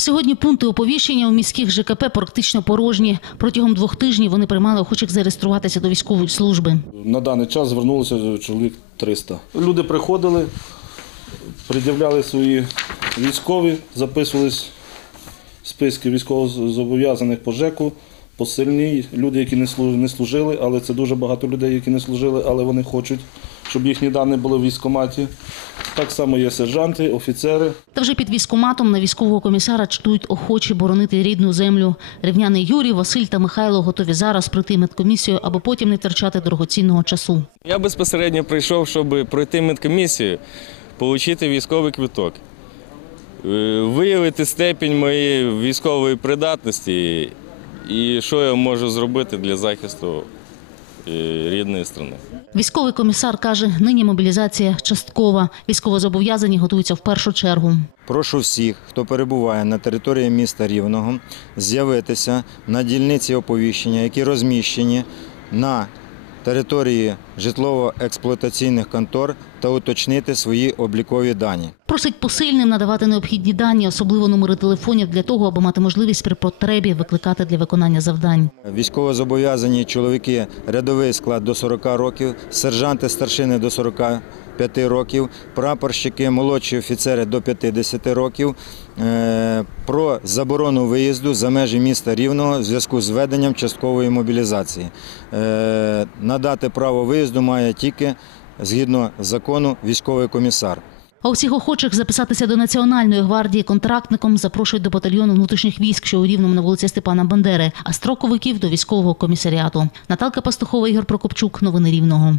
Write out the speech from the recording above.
Сьогодні пункти оповіщення у міських ЖКП практично порожні. Протягом двох тижнів вони приймали охочих зареєструватися до військової служби. На даний час звернулося чоловік 300. Люди приходили, пред'являли свої військові, записувались в списки військовозобов'язаних по ЖЕКу, посильні, люди, які не слу- служили, але це дуже багато людей, які не служили, але вони хочуть, щоб їхні дані були в військкоматі. Так само є сержанти, офіцери. Та вже під військоматом на військового комісара чтують охочі боронити рідну землю. Рівняни Юрій, Василь та Михайло готові зараз пройти медкомісію, аби потім не втрачати дорогоцінного часу. Я безпосередньо прийшов, щоб пройти медкомісію, отримати військовий квиток, е, виявити степінь моєї військової придатності і що я можу зробити для захисту рідної країни. Військовий комісар каже, нині мобілізація часткова. Військовозобов'язані готуються в першу чергу. Прошу всіх, хто перебуває на території міста Рівного, з'явитися на дільниці оповіщення, які розміщені на території житлово-експлуатаційних контор та уточнити свої облікові дані. Просить посильним надавати необхідні дані, особливо номери телефонів, для того, аби мати можливість при потребі викликати для виконання завдань. Військовозобов'язані чоловіки рядовий склад до 40 років, сержанти старшини до 45 років, прапорщики, молодші офіцери до 50 років. Е, Про заборону виїзду за межі міста Рівного в зв'язку з введенням часткової мобілізації. Е, Надати право виїзду має тільки згідно закону військовий комісар. А усіх охочих записатися до Національної гвардії контрактником запрошують до батальйону внутрішніх військ, що у Рівному на вулиці Степана Бандери, а строковиків до військового комісаріату. Наталка Пастухова, Ігор Прокопчук. Новини Рівного.